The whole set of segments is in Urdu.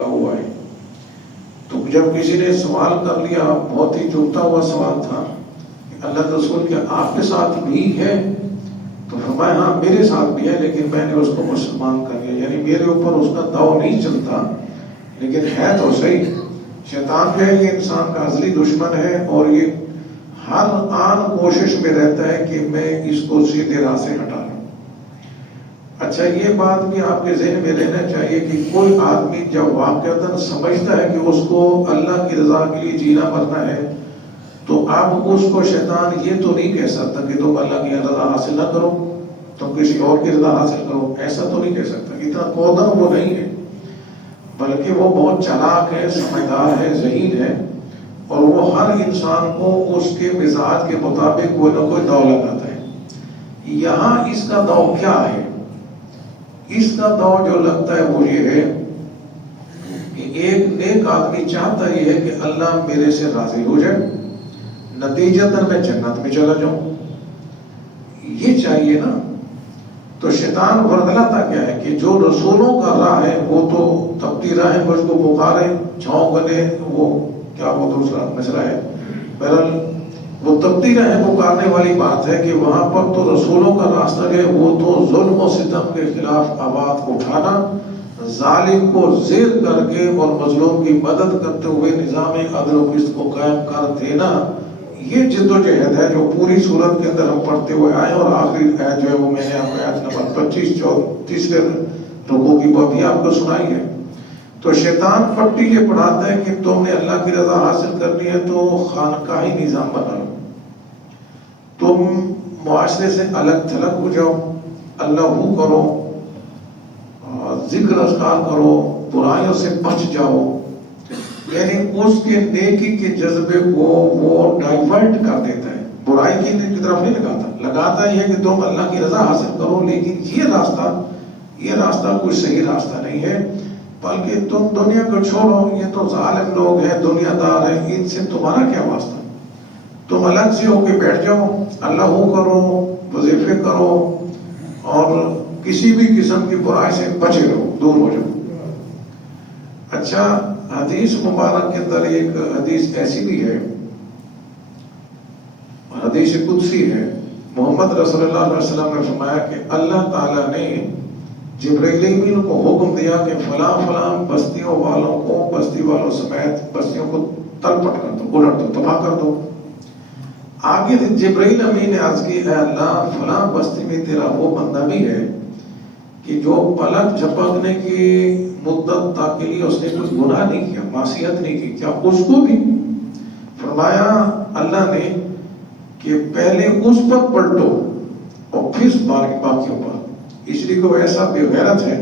ہوا ہے. تو جب کسی نے سوال کر لیا، بہت ہی چبھتا ہوا سوال تھا کہ اللہ کے رسول کیا آپ کے ساتھ بھی ہے؟ تو فرمایا ہاں میرے ساتھ بھی ہے، لیکن میں نے اس کو مسلمان کر لیا. یعنی میرے اوپر اس کا داؤ نہیں چلتا، لیکن ہے تو صحیح. شیطان جو ہے یہ انسان کا ازلی دشمن ہے، اور یہ ہر آن کوشش میں رہتا ہے کہ میں اس کو سیدھے راہ سے ہٹا لوں. اچھا، یہ بات بھی آپ کے ذہن میں رہنا چاہیے کہ کوئی آدمی جب واقعتاً سمجھتا ہے کہ اس کو اللہ کی رضا کے لیے جینا مرنا ہے، تو اب اس کو شیطان یہ تو نہیں کہہ سکتا کہ تم اللہ کی رضا حاصل نہ کرو، تم کسی اور کی رضا حاصل کرو. ایسا تو نہیں کہہ سکتا. اتنا کودا وہ نہیں ہے، بلکہ وہ بہت چالاک ہے، سمجھدار ہے، ذہین ہے، اور وہ ہر انسان کو اس کے مزاج کے مطابق کوئی نہ کوئی داؤ لگاتا ہے. یہاں اس کا داؤ کیا ہے؟ اس کا داؤ جو لگتا ہے وہ یہ ہے کہ ایک نیک آدمی چاہتا یہ ہے کہ اللہ میرے سے راضی ہو جائے، نتیجتاً میں جنت میں چلا جاؤں. یہ چاہیے نا. تو شیطان ورگلاتا کیا ہے کہ جو رسولوں کا راہ ہے وہ تو تبتی راہ ہے، مجھ کو پکارے چھاؤں گنے، وہ کیا وہ دوسرا مسئلہ ہے. بہرحال وہ تبتی راہ پکارنے والی بات ہے کہ وہاں پر تو رسولوں کا راستہ جو ہے وہ تو ظلم و ستم کے خلاف آواز اٹھانا، ظالم کو زیر کر کے اور مظلوم کی مدد کرتے ہوئے نظام عدل و قسط کو قائم کر دینا. یہ جد و جہد ہے جو پوری صورت کے اندر ہم پڑھتے ہوئے آئے. اور آخری آیت جو ہے وہ میں نے آپ کو آیت نمبر 25 تیسرے رکوع کی بات آپ کو سنائی ہے. تو شیطان پٹی یہ پڑھاتا ہے کہ تم نے اللہ کی رضا حاصل کرنی ہے تو خانقاہی نظام بنا لو، تم معاشرے سے الگ تھلگ ہو جاؤ، اللہ ہو کرو، ذکر اذکار کرو، برائیوں سے بچ جاؤ. یعنی اس کے نیکی کے جذبے کو وہ ڈائیورٹ کر دیتا ہے، برائی کی طرف نہیں لگاتا یہ ہے کہ تم اللہ کی رضا حاصل کرو، لیکن یہ راستہ کوئی صحیح راستہ نہیں ہے، بلکہ تم دنیا کو چھوڑو، یہ تو ظالم لوگ ہیں، دنیا دار ہیں، ان سے تمہارا کیا واسطہ. تم الگ سے ہو کے بیٹھ جاؤ، اللہ ہو کرو، وظیفے کرو، اور کسی بھی قسم کی برائی سے بچے رہو، دور ہو جاؤ. اچھا، حدیث مبارک کے اندر ایک حدیث ایسی بھی ہے، حدیث قدسی ہے. محمد رسول اللہ علیہ وسلم نے فرمایا کہ اللہ تعالیٰ نے جبرائیل امین کو حکم دیا کہ فلاں فلاں بستیوں والوں کو، بستی والوں سمیت بستیوں کو تلپٹ کر دو، الٹ دو، تباہ کر دو. آگے جبرائیل امین نے عرض کی اے اللہ فلاں بستی میں تیرا وہ بندہ بھی ہے کہ جو پلک جھپکنے کی مدت تک کے لیے اس نے کچھ گناہ نہیں کیا، معصیت نہیں کی، کیا اس کو بھی؟ فرمایا اللہ نے کہ پہلے اس پر پلٹو اور پھر باقیوں پر. اس لیے کو ایسا بے غیرت ہے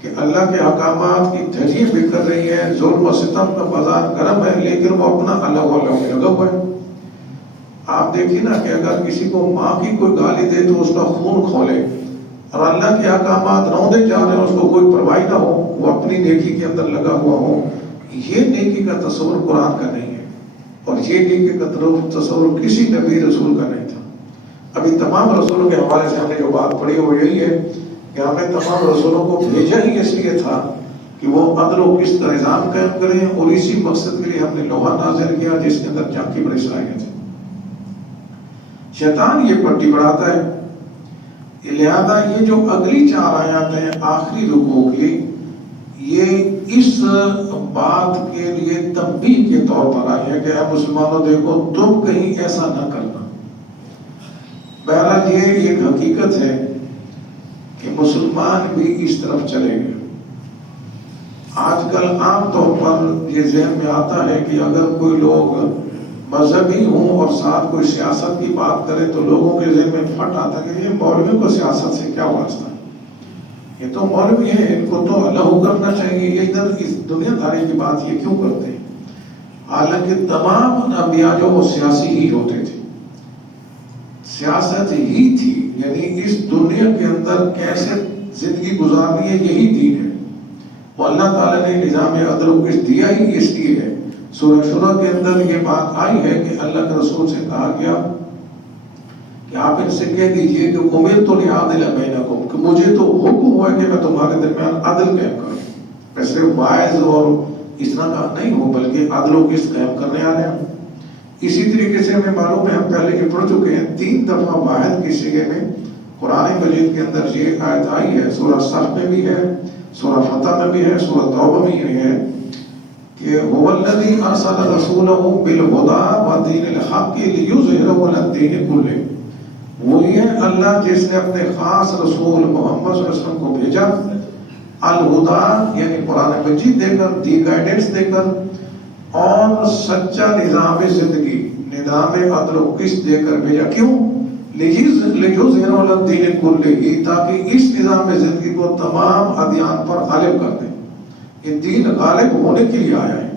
کہ اللہ کے احکامات کی دھجی بکھر رہی ہے، ظلم و ستم کا بازار گرم ہے، لیکن وہ اپنا اللہ میں لگا ہوا ہے. آپ دیکھیے نا کہ اگر کسی کو ماں کی کوئی گالی دے تو اس کا خون کھولے، اور اللہ کے احکامات روندے جا رہے ہیں، اس کو کوئی پرواہ نہ ہو، وہ اپنی نیکی کے اندر لگا ہوا ہو. یہ نیکی کا تصور قرآن کا نہیں ہے، اور یہ نیکی کا تصور کسی نبی رسول کا نہیں تھا. ابھی تمام رسولوں کے حوالے سے ہم نے جو بات پڑھی وہ یہی ہے کہ ہمیں تمام رسولوں کو بھیجا ہی اس لیے تھا کہ وہ عدل و قسط کا نظام قائم کریں، اور اسی مقصد کے لیے ہم نے لوہا نازل کیا جس کے اندر جنگ کی بڑی صلاحیت ہے. شیطان یہ پٹی بڑھاتا ہے. لہذا یہ جو اگلی 4 آیات ہیں آخری رکوع کی، یہ اس بات کے لیے تنبیہ کے طور پر آئی ہے کہ اے مسلمانوں دیکھو تم کہیں ایسا نہ کرنا. بہرحال یہ ایک حقیقت ہے کہ مسلمان بھی اس طرف چلے گئے. آج کل عام طور پر یہ ذہن میں آتا ہے کہ اگر کوئی لوگ مذہبی ہوں اور ساتھ کوئی سیاست کی بات کرے تو لوگوں کے ذہن میں پھٹ آتا ہے کہ یہ مولویوں کو سیاست سے کیا واسطہ ہے، یہ تو مولوی ہیں، ان کو تو اللہ کرنا چاہیے، یہ ادھر اس دنیا داری کی بات یہ کیوں کرتے ہیں. حالانکہ تمام انبیاء جو وہ سیاسی ہی ہوتے تھے، سیاست ہی تھی. یعنی اس دنیا کے اندر کیسے زندگی گزارنی ہے یہی دین ہے. وہ اللہ تعالیٰ نے نظام عدل و قسط دیا ہی اس لیے ہے. سورہ شورى کے اندر یہ بات آئی ہے کہ اللہ کے رسول سے کہا گیا کہ آپ ان سے کہہ دیجئے کہ امرت لأعدل بینکم، کہ مجھے تو حکم ہوا ہے کہ میں تمہارے درمیان عدل قائم کروں. میں صرف واعظ اور اس طرح کا نہیں ہوں بلکہ عدل و قسط قائم کرنے والے ہوں۔ اسی طریقے سے ہمیں معلوم ہے، ہم پہلے بھی پڑھ چکے ہیں، 3 دفعہ واحد کی صیغے میں قرآن مجید کے اندر یہ آیت آئی ہے، سورہ صف میں بھی ہے، سورہ فتح میں بھی ہے، سورہ توبہ میں بھی ہے کہ هو الذی ارسل رسولہ بالہدی ودین الحق لیظہرہ علی الدین کلہ، وہی ہے اللہ جس نے اپنے خاص رسول محمد صلی اللہ علیہ وسلم کو بھیجا الہدی یعنی قرآن مجید دے کر، دی گائیڈنس دے کر، اور سچا نظام زندگی، نظام عدل و قسط دے کر بھیجا۔ کیوں؟ لِیُظْہِرَ عَلَى الدِّینِ کُلِّهِ، تاکہ اس نظام زندگی کو تمام ادیان پر غالب کر دیں۔ یہ دین غالب ہونے کے لیے آیا ہے،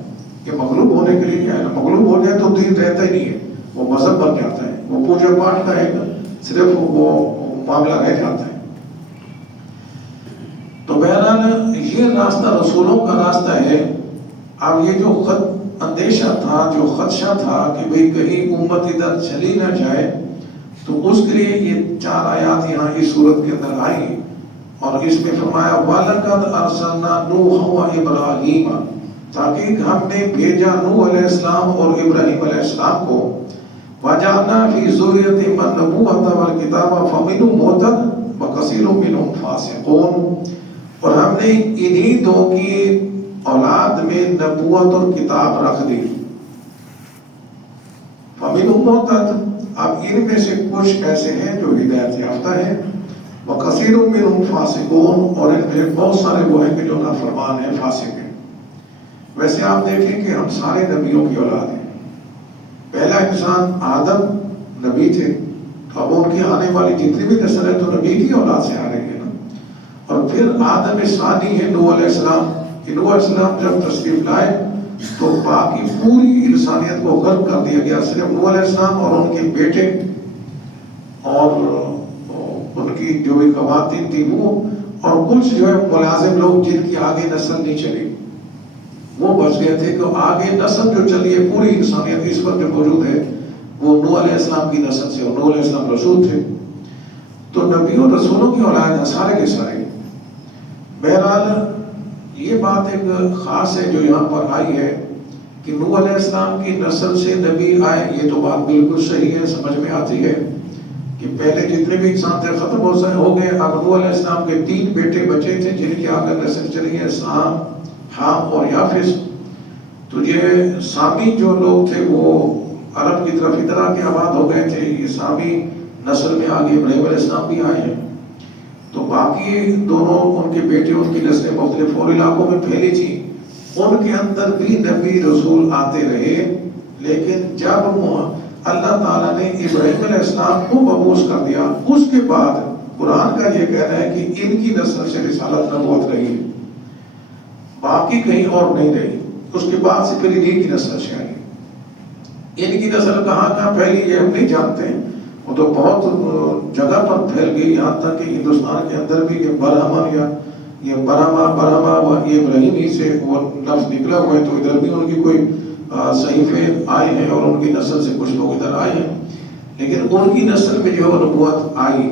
یہ مغلوب ہونے کے لیے نہیں آیا۔ مغلوب ہو جائے تو دین رہتا ہی نہیں ہے، وہ مذہب بن جاتا ہے، وہ پوجا پاٹ کا ہے، صرف وہ معاملہ رہ جاتا ہے۔ تو بہرحال یہ راستہ رسولوں کا راستہ ہے۔ اب یہ جو اندیشہ تھا، جو خدشہ تھا کہ بھئی کہیں امت ادھر چلی نہ جائے، تو اس کے لیے یہ 4 آیات یہاں اس صورت کے اندر آئی، اور اس میں فرمایا وَلَقَدْ أَرْسَلْنَا نُوحًا وَإِبْرَاهِيمَ، تاکہ ہم نے بھیجا نوح علیہ السلام اور ابراہیم علیہ السلام کو، وَجَعَلْنَا فِي ذُرِّيَّتِهِمُ النُّبُوَّةَ وَالْكِتَابَ فَمِنْهُم مُهْتَدٍ وَكَثِيرٌ مِّنْهُمْ فَاسِقُونَ، اور ہم نے انہی دو کی اولاد میں نبوت اور کتاب رکھ دی۔ فَمِنْهُم مُهْتَدٍ، اب ان میں سے کچھ ایسے ہیں جو ہدایت یافتہ ہیں، وَكَثِيرٌ مِّنْهُمْ فَاسِقُونَ، اور ان میں بہت سارے وہ ہیں کہ جو نافرمان ہیں، فاسق ہیں۔ ویسے آپ دیکھیں کہ ہم سارے نبیوں کی اولاد ہیں۔ پہلا انسان آدم نبی تھے، تو اب ان کی آنے والی جتنی بھی نسل ہے تو نبی کی اولاد سے آ رہی ہے نا۔ اور پھر آدم ثانی ہے نوح علیہ السلام، کہ نوح علیہ السلام جب تشریف لائے تو باقی پوری انسانیت کو غرق کر دیا گیا، صرف نوح علیہ السلام اور ان کے بیٹے اور ان کی جو بھی خواتین تھی وہ، اور کچھ جو ہے ملازم لوگ جن کی آگے نسل نہیں چلی، وہ بچ گئے تھے۔ کہ آگے نسل جو چلی ہے پوری انسانیت اس پر جو موجود ہے وہ نوح علیہ السلام کی نسل سے، اور نوح علیہ السلام رسول تھے، تو نبیوں رسولوں کی اولاد ہیں سارے کے سارے۔ بہرحال یہ بات ایک خاص ہے جو یہاں پر آئی ہے کہ نوح علیہ السلام کی نسل سے نبی آئے، یہ تو بات بالکل صحیح ہے، سمجھ میں آتی ہے کہ پہلے جتنے بھی انسان تھے ختم ہو گئے۔ اب نوح علیہ السلام کے 3 بیٹے بچے تھے جن کی آگے نسل چلی ہے، سام، حام اور یافس۔ تو یہ سامی جو لوگ تھے وہ عرب کی طرف ادھر آ کے آباد ہو گئے تھے، یہ سامی نسل میں آگے ابراہیم علیہ السلام بھی آئے ہیں۔ تو باقی دونوں ان کے بیٹے، ان کی نسلیں مختلف اور علاقوں میں پھیلی تھی، ان کے اندر بھی نبی رسول آتے رہے، لیکن جب اللہ تعالیٰ نے ابراہیم علیہ السلام کو مبعوث کر دیا، اس کے بعد قرآن کا یہ کہنا ہے کہ ان کی نسل سے رسالت نبوت رہی، باقی کہیں اور نہیں رہی۔ اس کے بعد سے پھر انہی کی نسل سے آئی۔ ان کی نسل کہاں پھیلی یہ ہم نہیں جانتے، وہ تو بہت جگہ پر پھیل گئی، یہاں تک کہ ہندوستان کے اندر بھی یہ برہمن یا یہ برہما و یہ ابراہیمی سے وہ لفظ نکلا ہوا ہے، تو ادھر بھی ان کی کوئی صحیفے آئے ہیں اور ان کی نسل سے کچھ لوگ ادھر آئے ہیں، لیکن ان کی نسل میں جو نبوت آئی